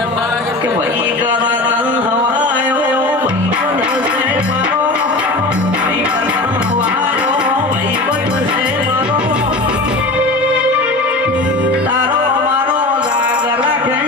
કે ભાઈ કરા હવાયો ભાઈ છે મારો ભાઈ કરા હવાયો ભાઈ છે મારો તારો મારો રાગ રાખે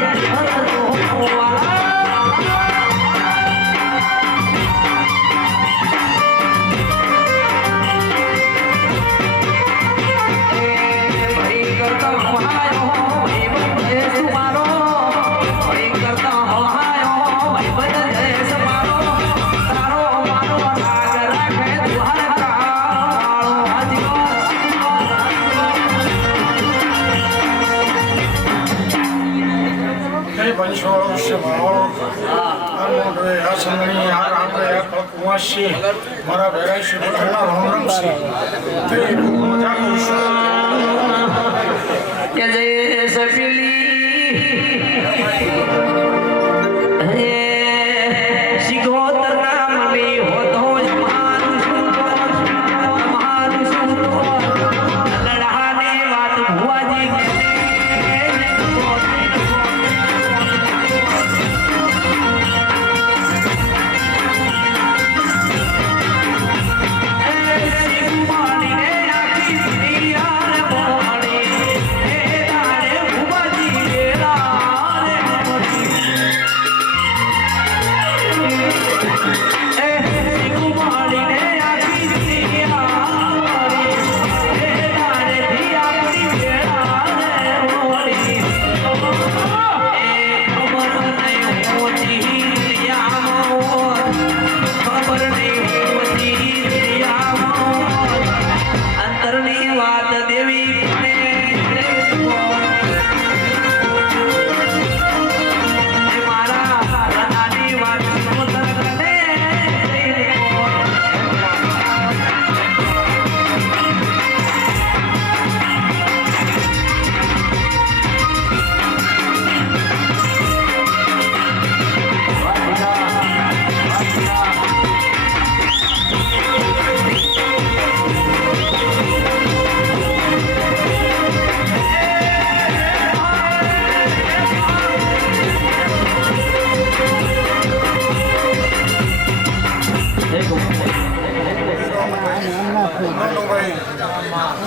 મારા વેરાયટી બધા રોમ છે તે મજા કરશું કે જય સફીલી હે સિગોતર નામ લી હોતો મારું શું લડાને વાત ભુવાજી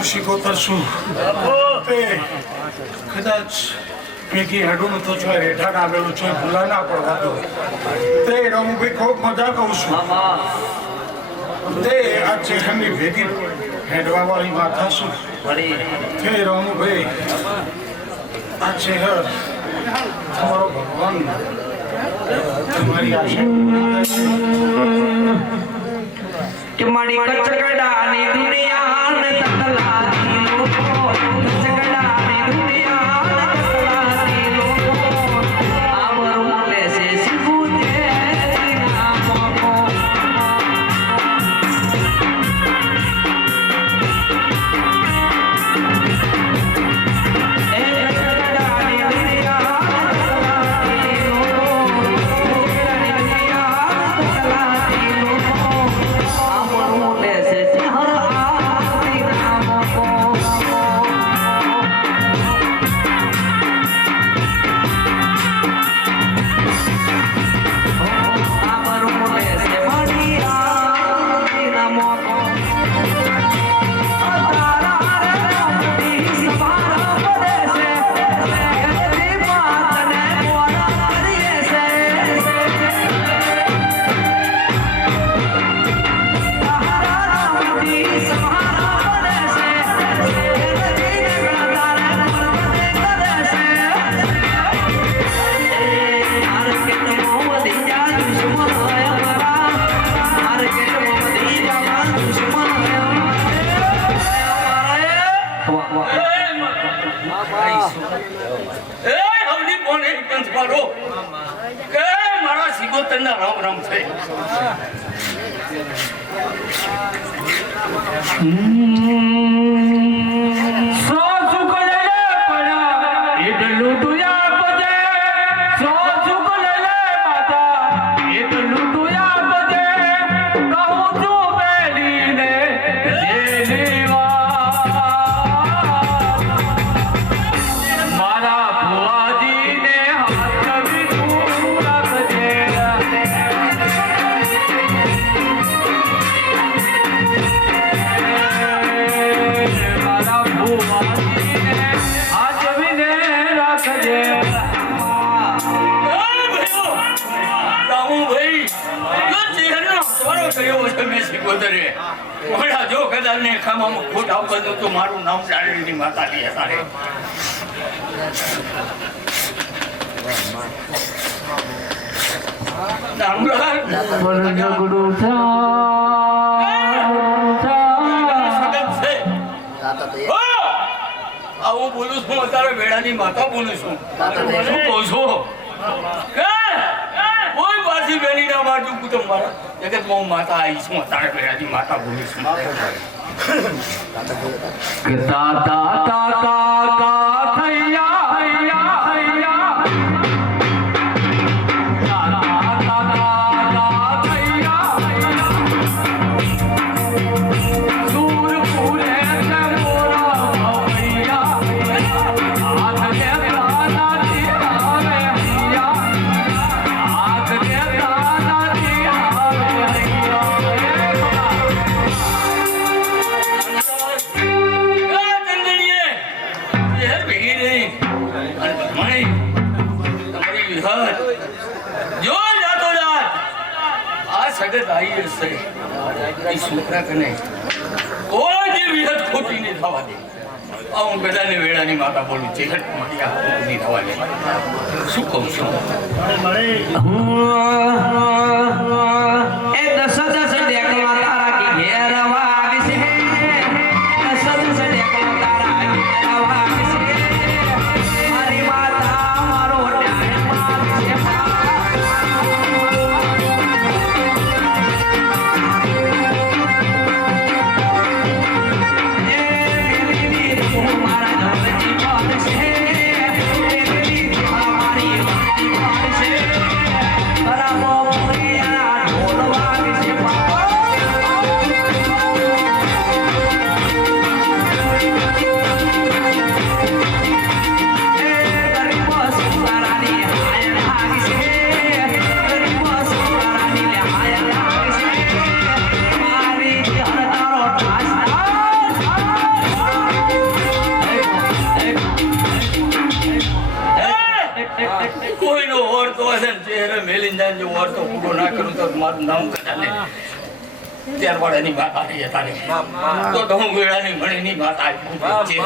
શીખોતર છું તે કદાચ ભેગી હેડું તો છો રેઠાણ આવેલું છે ભૂલા ના પડવા દો તે રમુભાઈ ખૂબ મજા કહું છું તે આ ચેઠાની ભેગી હેડવા વાળી માથા છું તે રમુભાઈ આ ચેહર તમારો ભગવાન તમારી આશા કે મારી કચકડાની દુનિયા ને તકલાતી લોકો કચકડાની દુનિયા ને તકલાતી લોકો આવરું લેસે સિબુતે નામો એ કચકડાની દુનિયા તકલાતી લોકો કચકડાની દુનિયા તકલાતી લોકો રામ રામ છે મારા ભુવાજી ને હાથ ને ખાવામાં ખોટ આવવાનું તો મારું નામ ડાળીની માતા લે તારે આવું બોલું છું અત્યારે વેળાની માતા બોલું છું શું કહું છું કોઈ પાછી બેની ના બાજુ કુટુંબ મારા જગતમાં હું માતા આવી છું અત્યારે વેળાની માતા બોલું છું સગત આવી હશે એ છોકરા કને કોઈ જે વિહત ખોટી નહીં થવા દે હું બધાને વેળાની માતા બોલું છે નહીં થવા દે શું કહું છું એ દસ દસ દેખવા તારા કી ઘેર વાગશે દસ દસ દેખવા તારા ઘેર વાગશે મારી માતા મારો ન્યાય માગશે કોઈનો ઓરતો હશે ને ચહેરો મેલીને જાય જો ઓરતો પૂરો ના કરું તો મારું નામ કદાને ત્યાર વાળાની વાત આવી તારે તો હું વેળાની ભણીની વાત આવી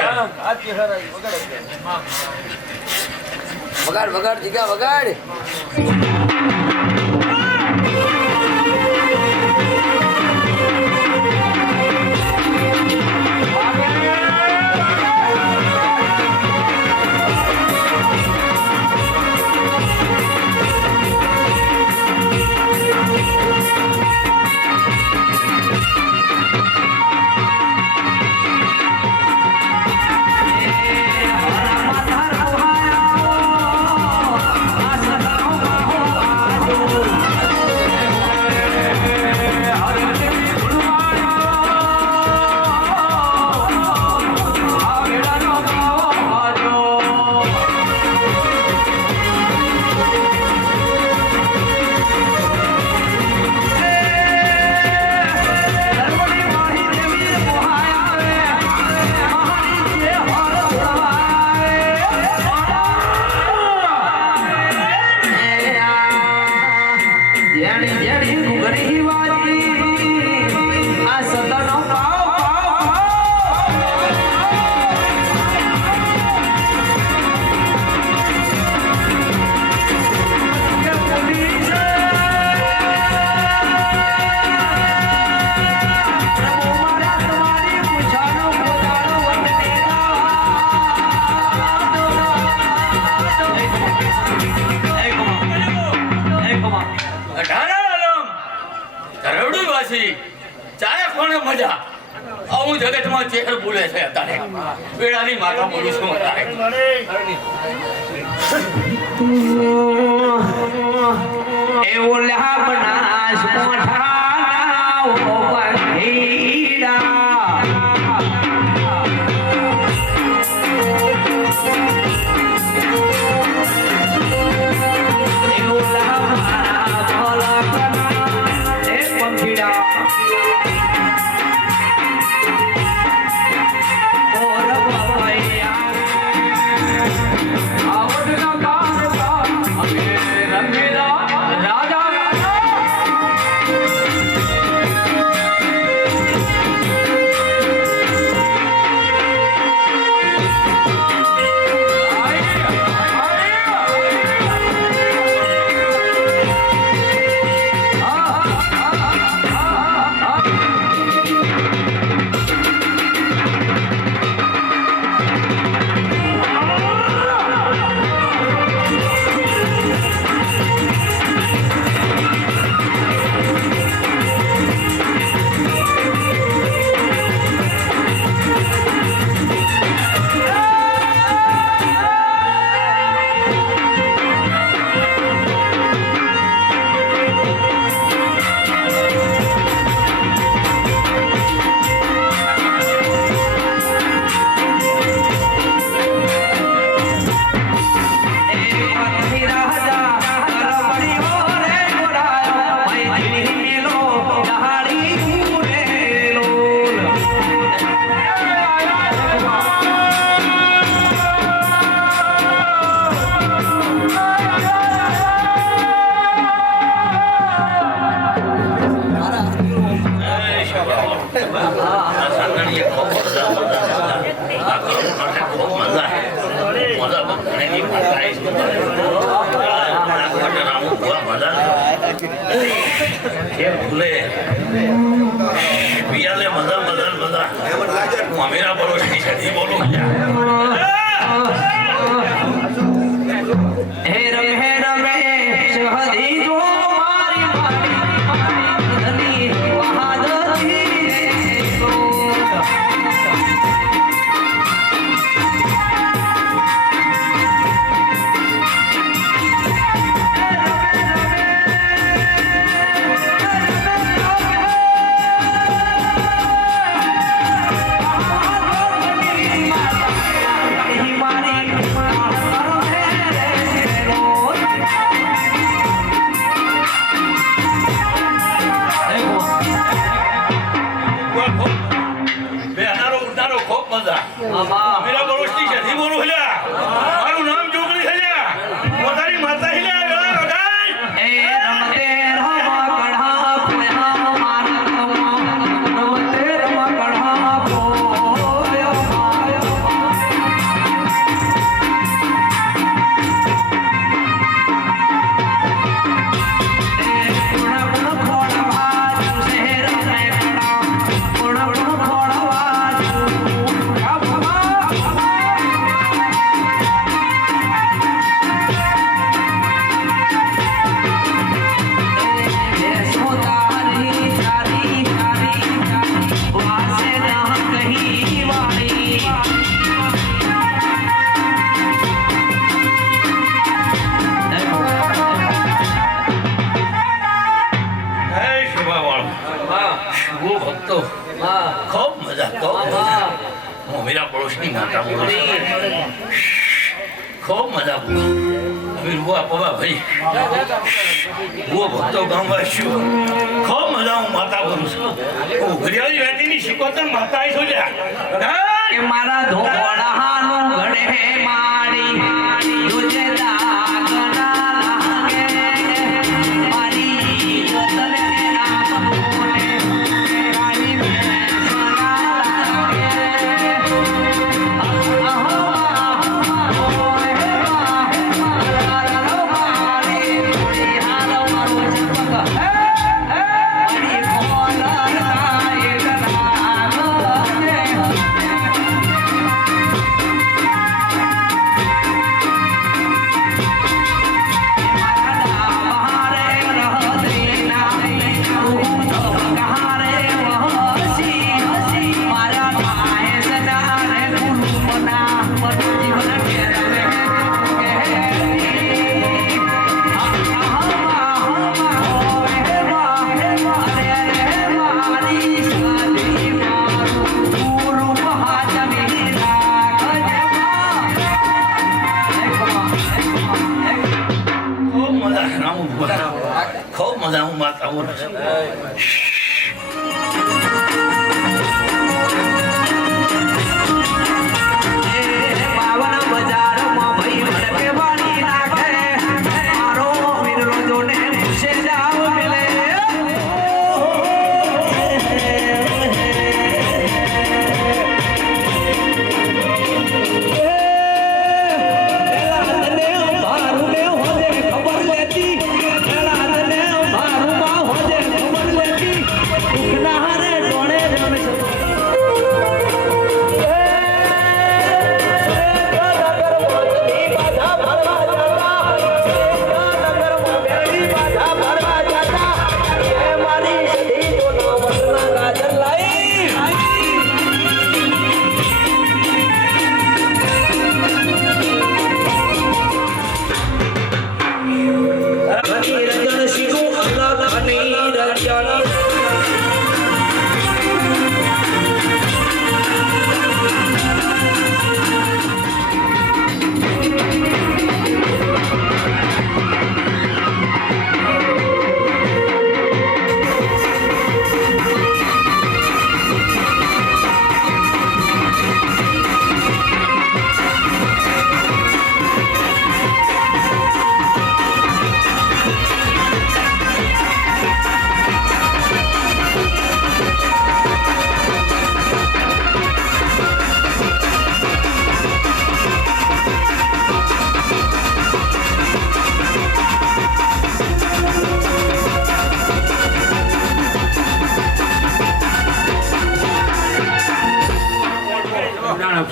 વગાડ વગાડ જીગા વગાડ મજા આવું જગતમાં ચેહર બોલે છે અત્યારે વેળાની માતા બોલું છું અત્યારે એવો લાભનાશ મોઠાના ઓ બહીડા એવો લાભના ભલા એ પંખીડા રાજા રાજા એ ભૂલે પિયાલે મજા મામેરા પડોશી છે બોલો હે રમે સહદી જો મારી મારી ધની વહાદતી તો મામેરા પડોશી છે બોલો હેલ્યા મારું નામ જોગણી હેલ્યા પોતાની માતા હેલ્યા વેળા વગાઈ એ રમતે રમા કઢા પોયા મારા રમતે રમા કઢા પોયા ખૂબ મજા મામેરા પડોશની માતા બોલો ખૂબ મજા બોલો હવે રૂવા પવા ભાઈ હું ભક્તો ગામવાસીઓ ખૂબ મજા હું માતા બોલું છું હું ઘડિયાળી વેટીની શીખોતર માતા આવી છું કે મારા ધોળાનું ઘડે માડી તુજે દાગના લાગે મારી જોતને નામ બોલે કાળી મેસના લાગે ખૂબ મજા હું માતા બોલું છું પાવન બજારમાં ભઈ ભડકે વાળી નાખે મારો વીરરો જોને પૂછે જાવ મિલે ખબર લેતી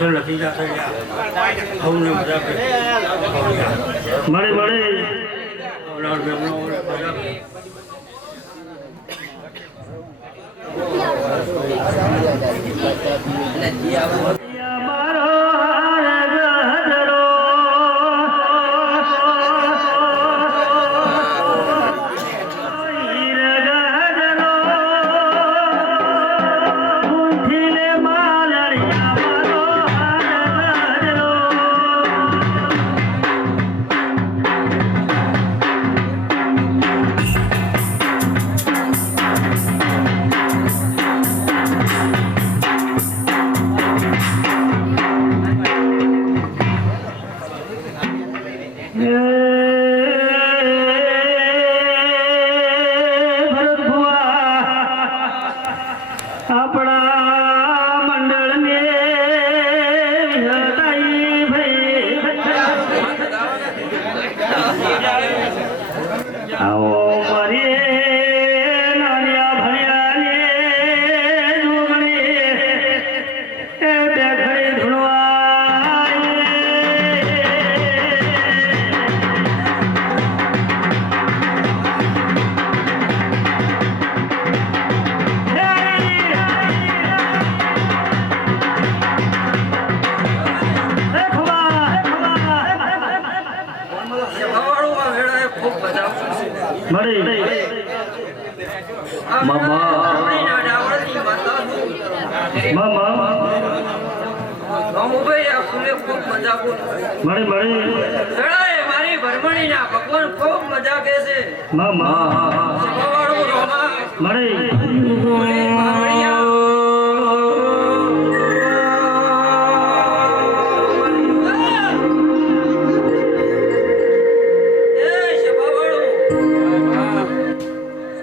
પાછળ લખી જશે અમને મજા મળે મારી ભરમણી ના ભગવાન ખૂબ મજા કે છે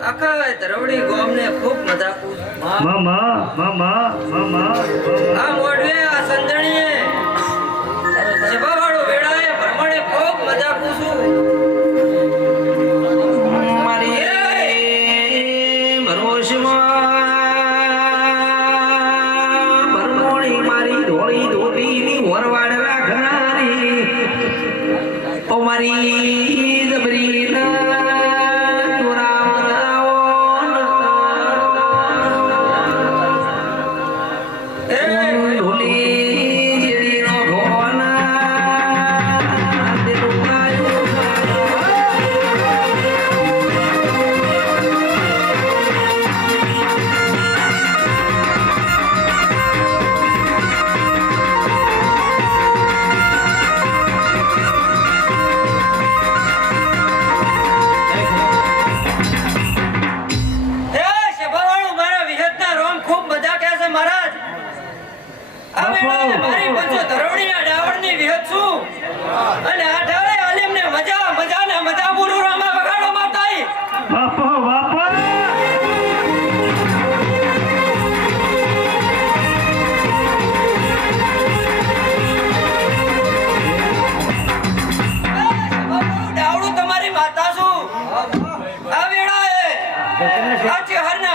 આખા ધરવડી ગામ ને ખૂબ મજા આ મોઢવે આ સંજણીએ સભાવાળો વેળાએ ભ્રમણે ખૂબ મજા પૂછું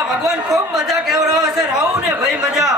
ભગવાન ખૂબ મજા કેવડાવે છે રાહુ ને ભાઈ મજા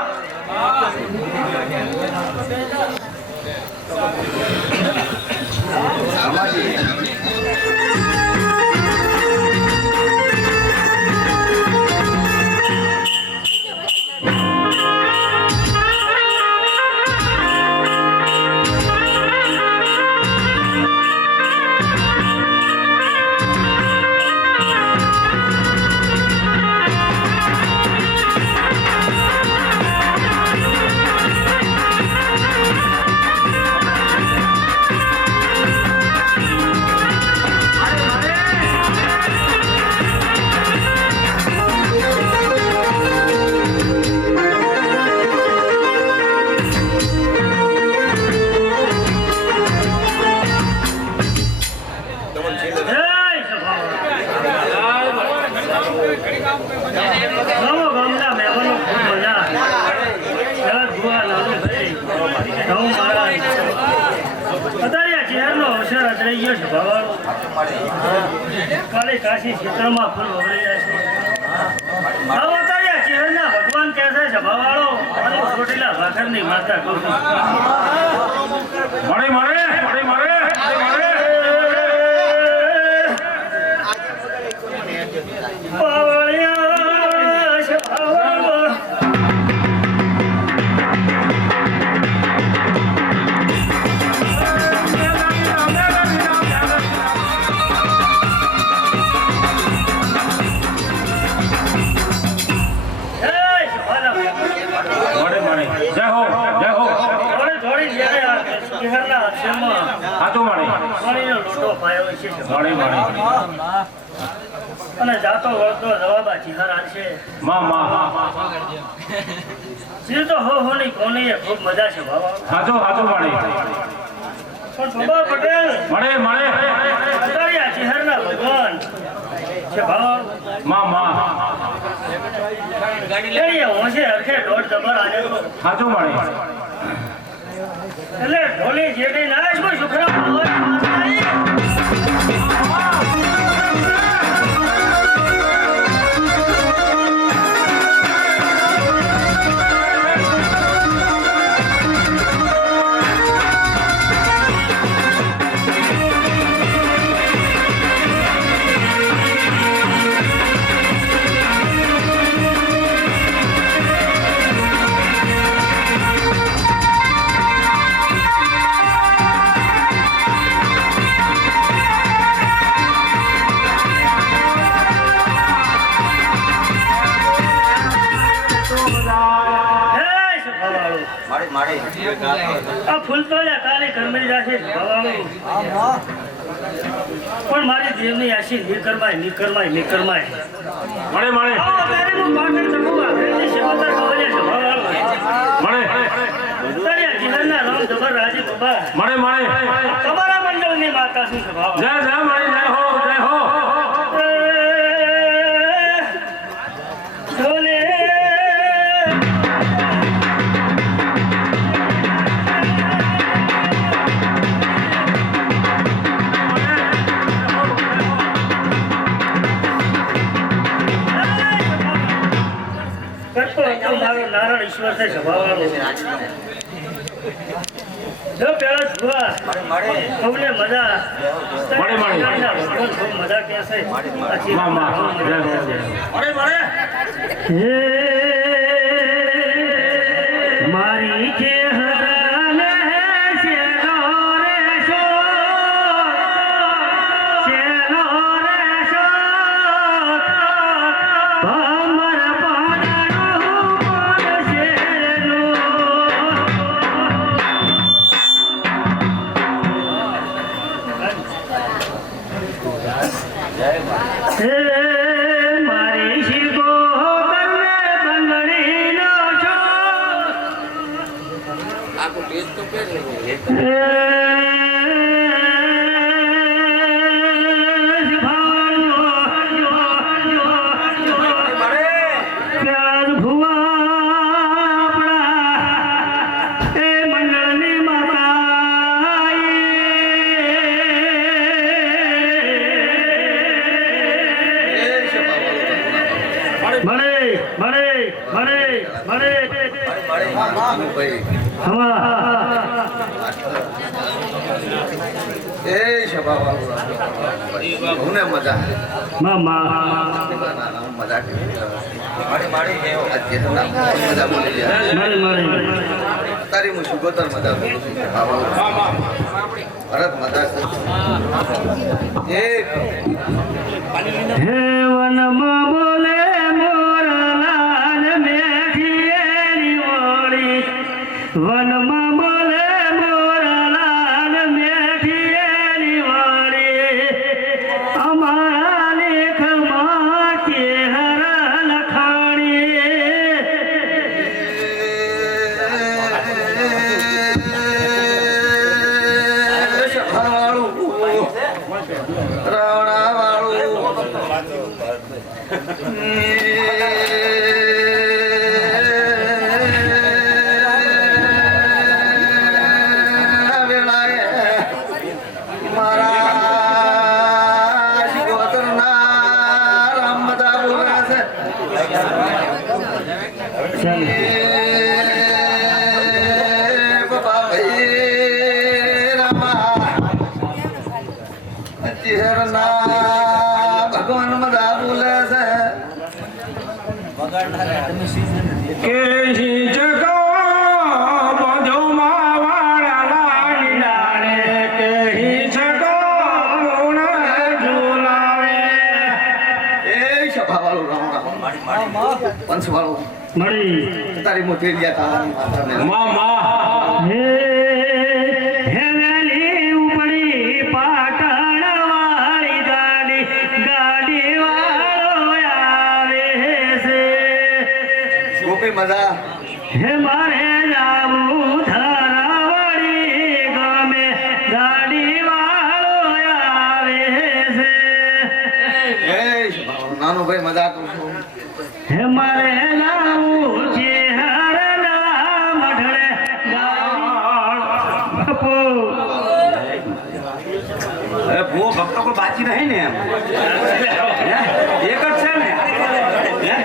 કાશી ક્ષેત્રમાં ફૂલ વગડી રહ્યા છે. ભગવાન કહે છે સભાવાળો અને ચોટીલા ભાખરની માતા કહું છું. મળે મળે મળે મળે મળે પાવળિયા સભાવાળો મળે મળે જય હો જય હો થોડી થોડી જ્યારે આ શહેરના આશ્રમમાં સાચું મળે પાણીનો લોટો પાયો છે મળે મળે અને જાતો વળતો જવાબ આ ચિહારા છે માં માં જીવ તો હો હોની કોની એ ખૂબ મજા છે બાબા સાચું સાચું મળે પણ બાબા પટેલ મળે મળે અત્યારે આ ચિહારના ભગવાન છે બાબા માં માં એ હોશે હરખે દોઢ જબર આને સાચું મળે એટલે ઢોલી જેડી નાશ માં સુખરા ભગવાન આ ફૂલ તો કાલે કરમરી જશે પણ મારી દેવની આશી નિકરમાય નિકરમાય નિકરમાય મળે મળે આવો ત્યારે હું પાટણ ચકુવા ભેજી સેવાદાર ગવલે છે મળે તળિયા જિલ્લાના રામ જબર રાજી બાબા મળે મળે તમારા મંડળની માતા શું છે બાબા જય જય મળે જય હો જય હો ઢોલે કરતો હતો મારો નારાયણ ઈશ્વર છે સભાવાળો જો પેલા જુવા સૌને મજા મળે, મળે. ભગવાન ખૂબ મજા કે છે માં માં જય હો જય હો મળે મળે મારી જે હરાને શેનો રે શો શેનો રે શો ભમર પાડું કોણ શેનો હે મારી શીખો કરને બંગડીનો છો તારી હું સુગોતર મજા બોલું છું ભરત મજા વનમાં બોલે મોરલાલ મેઘીએની વાળી વનમાં બોલે મોરલાલ મેઘીએની વાળી અમારા લેખમાં કે હર લખાણી ઘેરના ભગવાન બધા બોલે છે કે જગો બધો માવાળા લાડે કે જગો ગુણ ઝુલાવે એ સભાવાળું રામ રામ પંચવાળું મળી તારી મોટી ગયા તારાની માતાને મામા હે વેલી ઉપડી પાટણ વાળી ગાડી વાળો આવે છે ગોપી મજા હે મારે જાવું ધરાવડી ગામે ગાડી વાળો આવે છે એ સભાવાળું નાનો ભાઈ મજા કરું છું હે મારે જાવું છે હરના મઢડે બાપુ અરે ભૂવો ભક્તો કોઈ બાકી નહીં ને એમ હે? એક જ છે ને હે?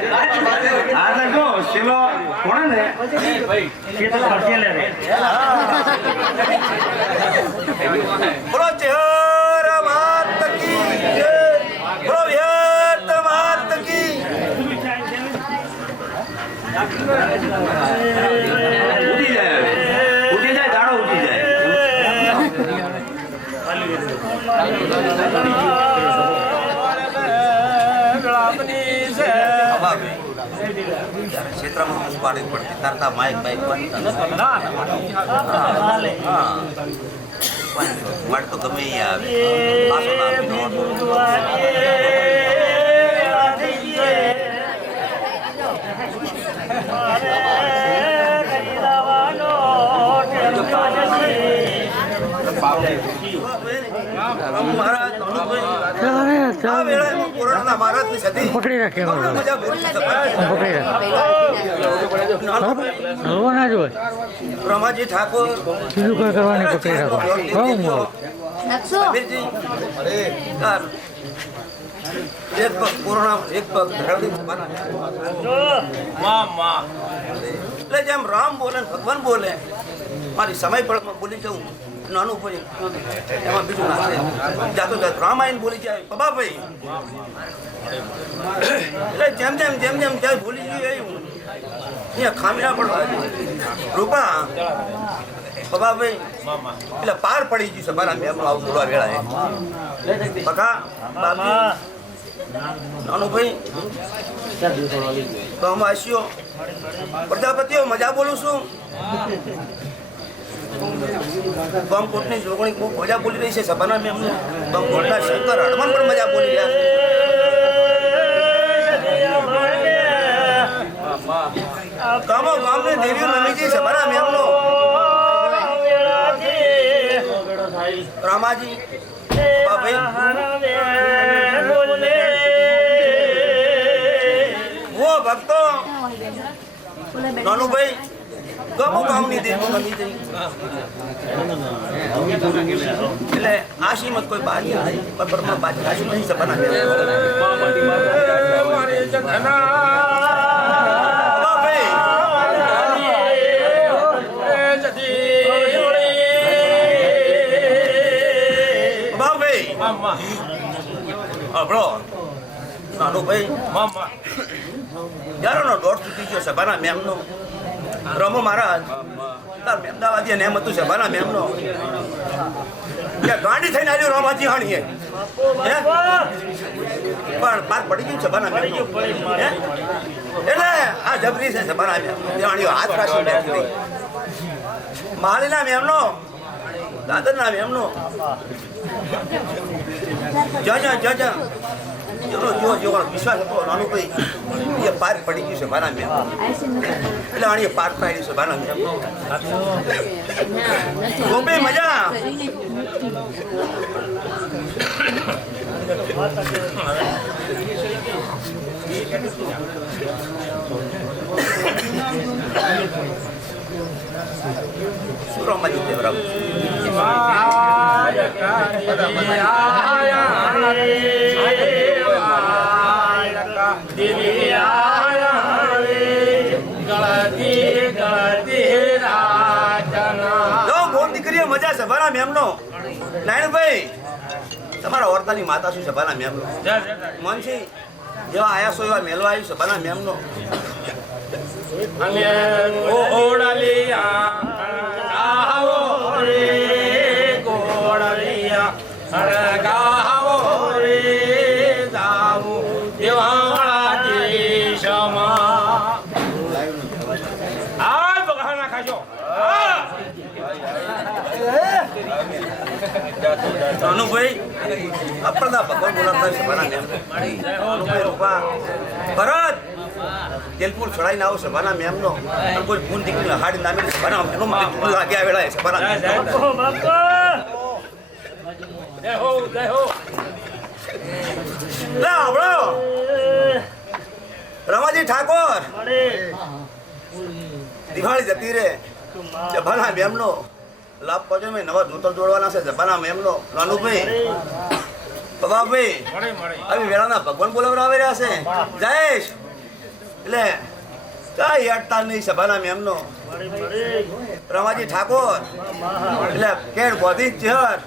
આ તો જો શીલો કોણે ને એ તો ખર્ચે લે રે બોલો ચહેર માત કી જય બોલો વ્યત માત કી ઉડી જાય હવે. ઉડી જાય દાડો ઉડી જાય ક્ષેત્રમાં પુષ્પાડી પડતી તારતા માઇક બાઇક વાડ તો ગમે ઈ આવે પાછો ના આપીને પકડી રાખે રમાજી ઠાકોર બીજું કોઈ કરવાની પકડી રાખો એક પગ કોરોના એક પગ ધરાવતી એટલે જેમ રામ બોલે ને ભગવાન બોલે મારી સમય પડમાં બોલી જવું નાનું પડી એમાં બીજું ના થાય જાતો જાત રામાયણ બોલી જાય બાબા ભાઈ એટલે જેમ જેમ ત્યાં બોલી ગયું અહીંયા ખામી ના પડવા રૂપા બાબા ભાઈ એટલે પાર પડી ગયું છે મારા મેમનો આવું બોલવા વેળા બકા બાપજી નાનું ભાઈ ગામવાસીઓ પ્રજાપતિઓ મજા બોલું છું ગામકોટની જોગણી ખૂબ મજા બોલી રહી છે સભાના મેં ગામકોટના શંકર હનુમાન પણ મજા બોલી રહ્યા છે ગામની દેવીઓ નમીજી સભાના મેમનો રામાજી વો ભક્તો નાનુભાઈ ગમો ગામની દેવી નમી જઈ એટલે આ શ્રીમત કોઈ બાજી નથી પણ પરમા બાજી આ શ્રીમત સભાના બ્રો નાનો ભાઈ યારોનો દોઢ તૂટી ગયો સભાના મેમનો રમો મહારાજ તાર અમદાવાદી અને એમ હતું સભાના મેમનો ગાંડી થઈને આવ્યો રામાજી હાણીએ પણ પાર પડી ગયું સભાના મેમનો એટલે આ જબરી છે સભાના મેમ દેવાણીઓ હાથ રાખી બેઠી રહી માળીના મેમનો દાદરના મેમનો જા જો વિશ્વાસ હતો નાનું ભાઈ એ પાર પડી ગયું છે મારા મેમ એટલે આણીએ પાર પાડી છે મારા મેમ ગોપે મજા સુરોમાં દેવરામ દીકરીઓ મજા છે મારા મેમનો નારાયણભાઈ તમારા ઓરતાની માતા શું સભાના મેમનો મનથી જેવા આયા છો એવા મેલવા આવ્યું સભાના મેમનો અને ઓડાલિયા આવો રે ગોડાલિયા હરગાવો રે જાવું દેવાળા દેશમાં આ બગાના ખાજો અનુભાઈ અપરદા ભગવાન બોલાવતા સભાના મેમનો અનુભાઈ રૂપા ભરત તેલપુર છોડાઈને આવો સભાના મેમનો અને કોઈ ફૂન દીકરી હાડી નામી સભાના મેમનો મને લાગ્યા વેળાએ સભાના મેમનો જય હો લા આવડો રમાજી ઠાકોર દિવાળી જતી રે સભાના મેમનો લાભ પાછો મેં નવા ધોતર જોડવાના છે સભાના મેમનો નાનુભાઈ બાબાભાઈ આવી વેળાના ભગવાન બોલાવવા આવી રહ્યા છે જયેશ એટલે કઈ અડતા નહીં સભાના મેમનો રમાજી ઠાકોર એટલે કેડ બોધી ચેહર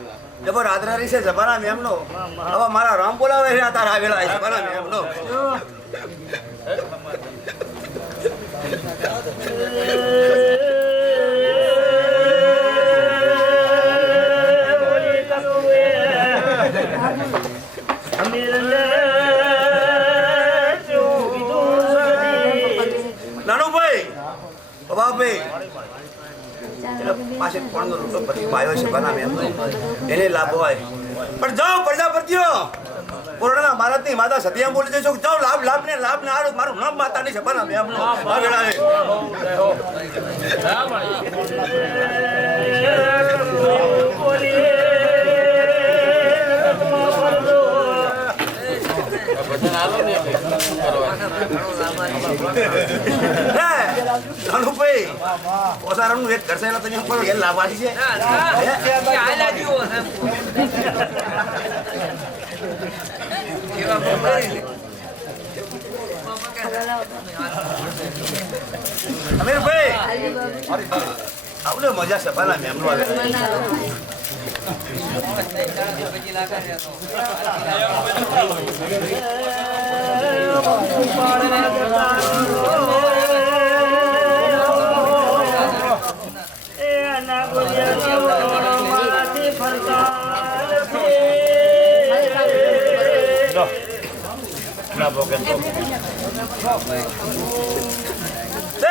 જબર આદરારી છે સભાના મેમનો હવે મારા રામ બોલાવે છે તારા આવેલા સભાના મેમનો નાનુભાઈ બાબાભાઈ પાસે કોણનો રૂટો પતિ આવ્યો છે બના મેં એને લાભ હોય પણ જાઓ પ્રજાપતિઓ કોરોના મારાની માતા સતિયા બોલી જશો જાઓ લાભ ને હારું મારું નામ માતા ની છે બના મેં એમનો આ વેળાએ ભાઈ ઓસારાનું એક કરશે તમે પણ એ લાભાડી છે અમીરભાઈ આપણે મજા સભાના મેમનો આવે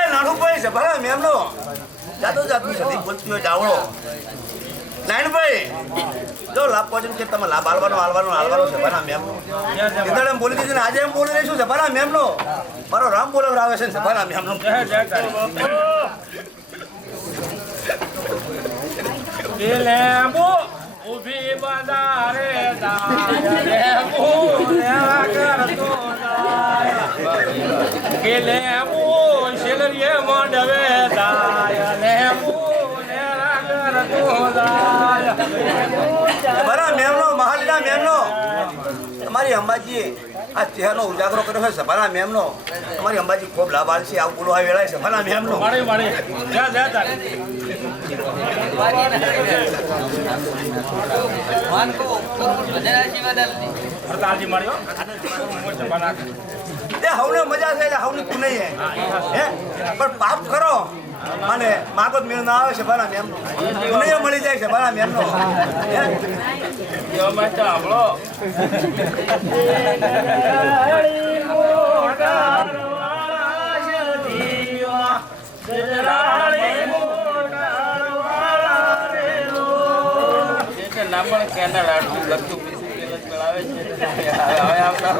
નાનુભાઈ સભાના મેમનો જાતો જાતું સદી બોલતી હોય જાવડો નાયણભાઈ જો લાભ પહોંચે કે તમે લાભ હાલવાનો સભાના મેમનો કીધડ એમ બોલી દીધું ને આજે એમ બોલી રહીશું સભાના મેમનો મારો રામ બોલાવર આવે છે સભાના મેમનો ઉભી બજારે લેબુ લેવા કરતો કે લેબુ શેલરીએ મોઢવે જાય લેબુ લેવા કરતો જાય બરા મેમનો મહાલના મેમનો તમારી અંબાજી આ ચહેરો ઉજાગરો કર્યો છે સભાના મેમનો તમારી અંબાજી ખૂબ લાભ આલશે આવું બોલો આ વેળાએ સભાના મેમનો મળી જા પ્રતાપજી મળ્યો એ હવને મજા છે એટલે હવની કુ નહીં હે પણ પાપ કરો અને માગો મેળ ના આવે છે બાના મેમનો મને મળી જાય છે બાના મેમનો હે યો માતા આપણો નામણ કેનાલ આટલું લગતું મેળાવે છે હવે આવતા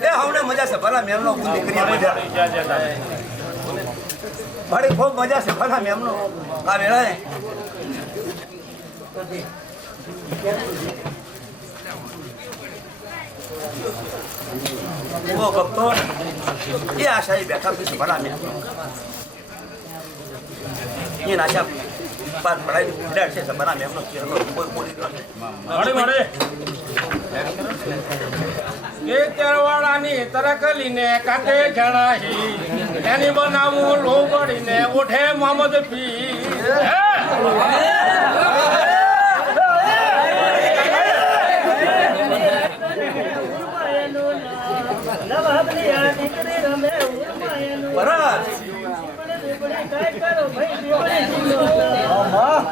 એ હવને મજા છે ભલા મેમનો બુદ્ધિ કરી મજા મારી ખૂબ મજા છે ભલા મેમનો આ વેળાએ ઓ ભક્તો એ આશાએ બેઠા છે ભલા મેમનો એ નાશા પાર પડાઈ ઉડાડ છે ભલા મેમનો કોઈ બોલી મળે એ તેરવાળાની તરકલીને કાંઠે જણાહી એની બનાવું લોબડીને ઓઠે મોહમ્મદ પીર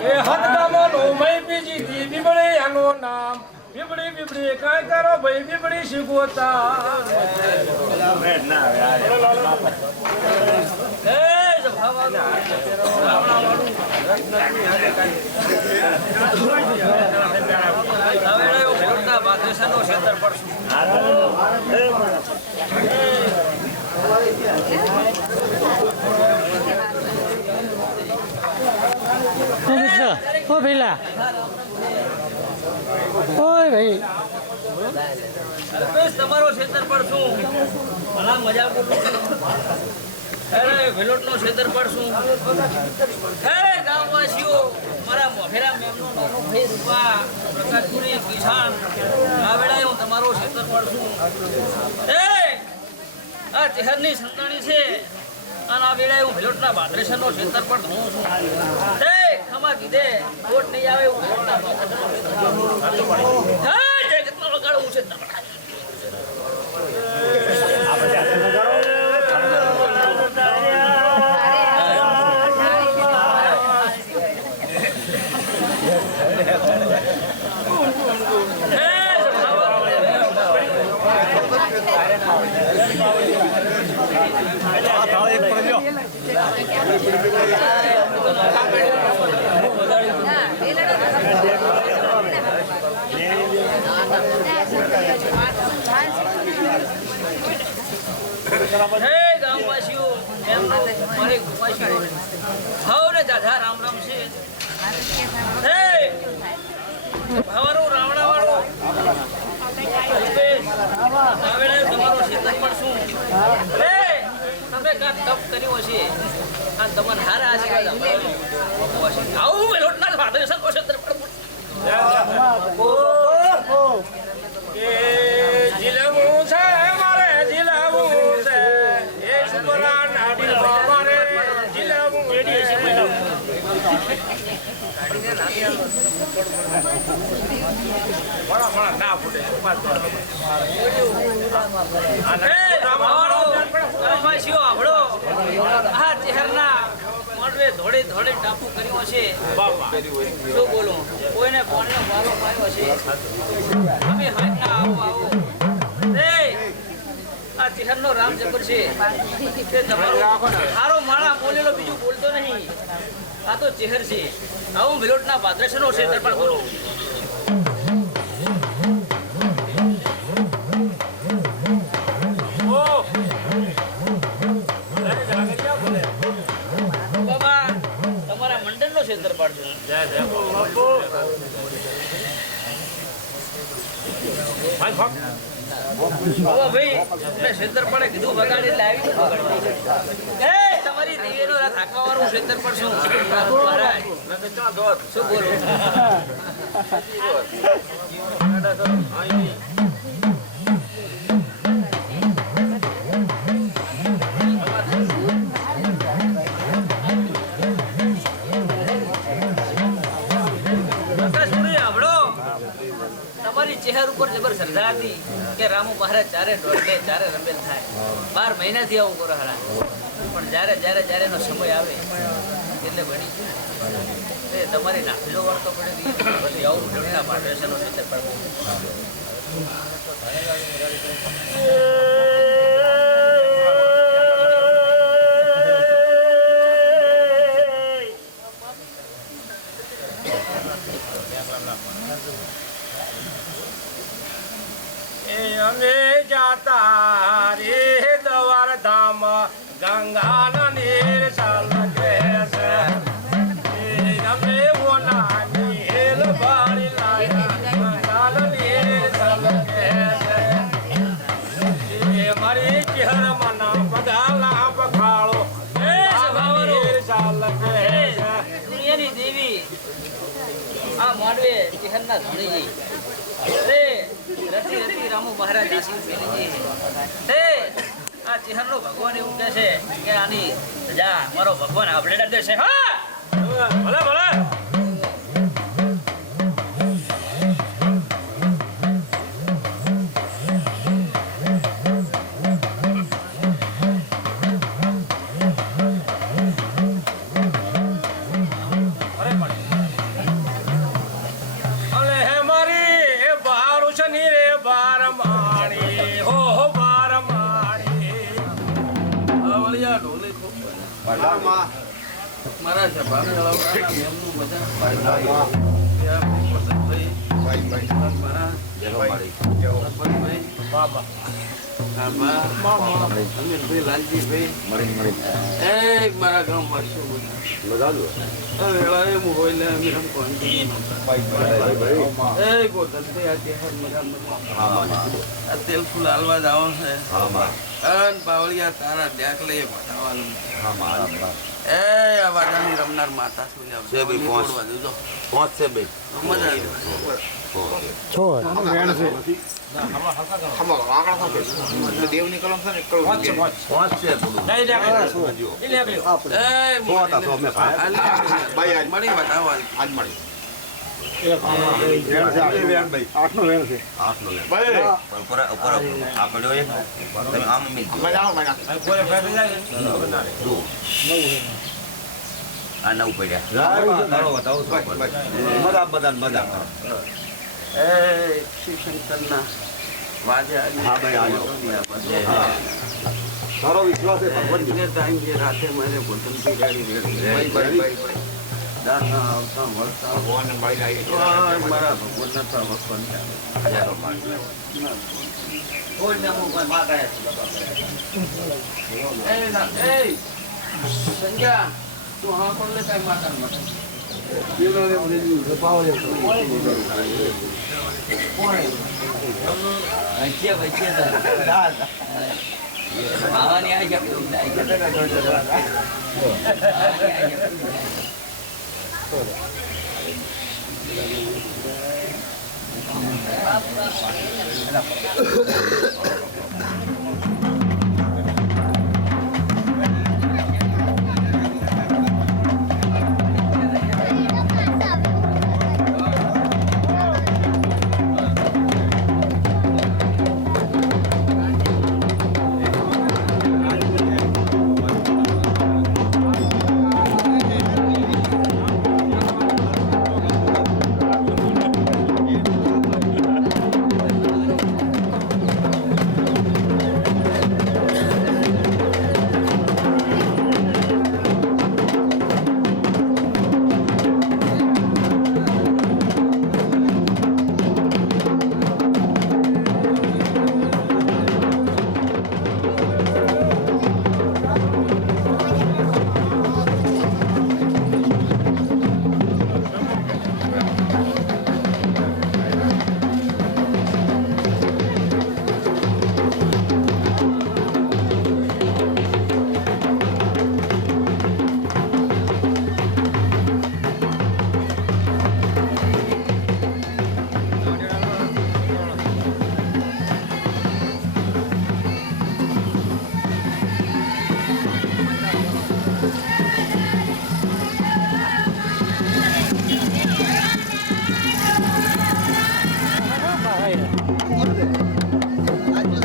એ હદગામોનો મય બીજી દી બીબડી એનું નામ બીબડી બીબડી કાંઈ કરો ભાઈ બીબડી શીખોતા ઓ પેલા ઓય ભાઈ તમારો ક્ષેત્રફળ શું ભલા મજા બોલું અરે વેલોટનો ક્ષેત્રફળ શું હે ગામવાસીઓ મારા મોઢેરા મેમનો નાનો ભાઈ રૂપા પ્રકાશપુરી કિસાન આ વેળાએ હું તમારો ક્ષેત્રફળ શું એ આ ચહેરની સંતાણી છે અને આ વેળાએ હું વેલોટના બાદરેશનનો ક્ષેત્રફળ ઘણું છું એ ખમા કીધે કોટ નહીં આવે હું વેલોટના બાદરેશનનો ક્ષેત્રફળ હે જે કેટલો લગાડું હું ક્ષેત્રફળ હે ગામવાસીઓ એમનો મારે ગુવાસીઓ ભાવને દાદા રામ રામ છે હે ભાવરો રાવણાવાળો આવેલા તમારો ક્ષેત્રફળ શું હે તમે કાંઈક તપ કર્યું હશે અને તમને હારા હશે આવું વેલોટના ભાદરેશન ક્ષેત્રફળ જીલવું છે મારે જીલવું છે એ સુપરા નાડી મારે જીલવું ના ફૂટે ધોળે ધોળે ટાપુ કર્યો છે શું બોલું કોઈને પાણીનો વારો પાયો છે અમે હાથના આવો આવો આ ચહેરનો રામ જબર છે તે તમારો સારો માણા બોલેલો બીજું બોલતો નહીં આ તો ચહેર છે આવું વિલોટના બાદરેશનો ક્ષેત્ર પણ બોલો ક્ષેત્રફળે કીધું વગાડી એટલે આવી તમારી દેવીનો થાકવા વાળું ક્ષેત્રફળ શું શું બોલો ચહેર ઉપર જબર શ્રદ્ધા હતી કે રામુ મહારાજ ચારે દોડે ચારે રમેલ થાય 12 મહિનાથી આવું કરો હરા પણ જ્યારે જ્યારે જ્યારે એનો સમય આવે એટલે બની એ તમારી નાખીલો વાળતો પડે પછી આવું ઢોળના પાડેશનો છે અમે જાતા રે દ્વાર ધામ ગંગા નીર ચાલ છે અમે ઓનાની હેલ બાળી લાયા ચાલ નીર ચાલ છે મારી ચહેર મના પગાલા પખાળો નીર ચાલ છે દુનિયાની દેવી આ માંડવે ચહેરના ધણીજી રે રતી રતી રામુ મહારાજ આશીષ મેલીજી હે આ આ ચિહરનો ભગવાન એવું કહે છે કે આની સજા મારો ભગવાન આપણે દેશે હા ભલે ભલે અલે હે મારી એ બાર ઉછની રે બાર માણી હો બાર માણી આવળિયા ઢોલે ખૂબ મારા સભા મેળવવાના મેમનું બધા મારા સરપંચભાઈ, બાબા આમાં અમીરભાઈ, લાલજીભાઈ, એ મારા ગામમાં શું વેળાએ હું હોય લે અમીર હમ કોણ એ ગોધનભાઈ આ તહેવાર મજા આ તેલ ફૂલ હાલવા જ આવો છે અન પાવળિયા તારા ડેક લઈ બતાવવાનું એ આ વાદાની રમનાર માતા શું છે ભાઈ, પાંચ. દેજો પહોંચશે ભાઈ મજા આવી છોડ પહોંચશે થોડું નહીં લે ઈ લે ગયો એ મળી બતાવવાનું આઠનો લે ઉપર ઉપર આ પડ્યો એક તમે આમ મીલ કોઈ ફેર જાય આ નવ પડ્યા એ શિવશંકરના વાજે સારો વિશ્વાસ છે ટાઈમ જે રાતે મારે ભોજન બિગાડી દાના આવતા વળતા મારા ભગવાનના સંજ્ઞા તું હા કોણ લે કઈ માતા માવાની આવી ગયા